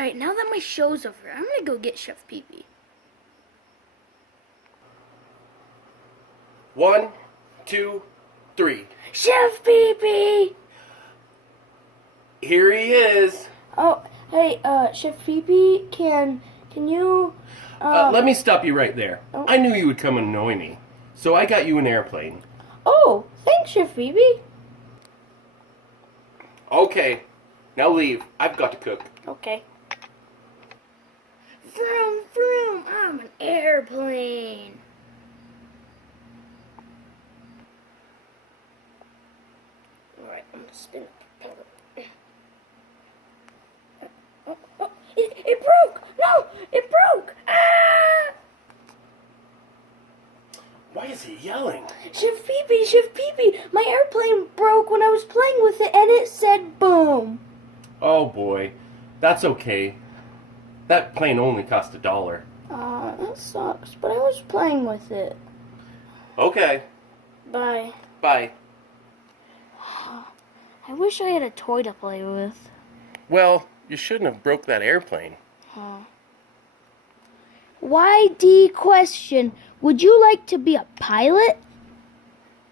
Alright, now that my show's over, I'm gonna go get Chef Pee Pee. 1, 2, 3. Chef Pee Pee! Here he is. Oh, hey, Chef Pee Pee, can you, Let me stop you right there. Oh. I knew you would come annoy me, so I got you an airplane. Oh, thanks, Chef Pee Pee. Okay, now leave. I've got to cook. Okay. Vroom, vroom, I'm an airplane. Alright, I'm gonna spin the propeller. Oh, it broke! No, it broke! Ah! Why is he yelling? Chef Pee Pee, my airplane broke when I was playing with it and it said boom. Oh boy, that's okay. That plane only cost $1. That sucks, but I was playing with it. Okay, Bye. bye. I wish I had a toy to play with. Well, you shouldn't have broke that airplane. YD question, would you like to be a pilot?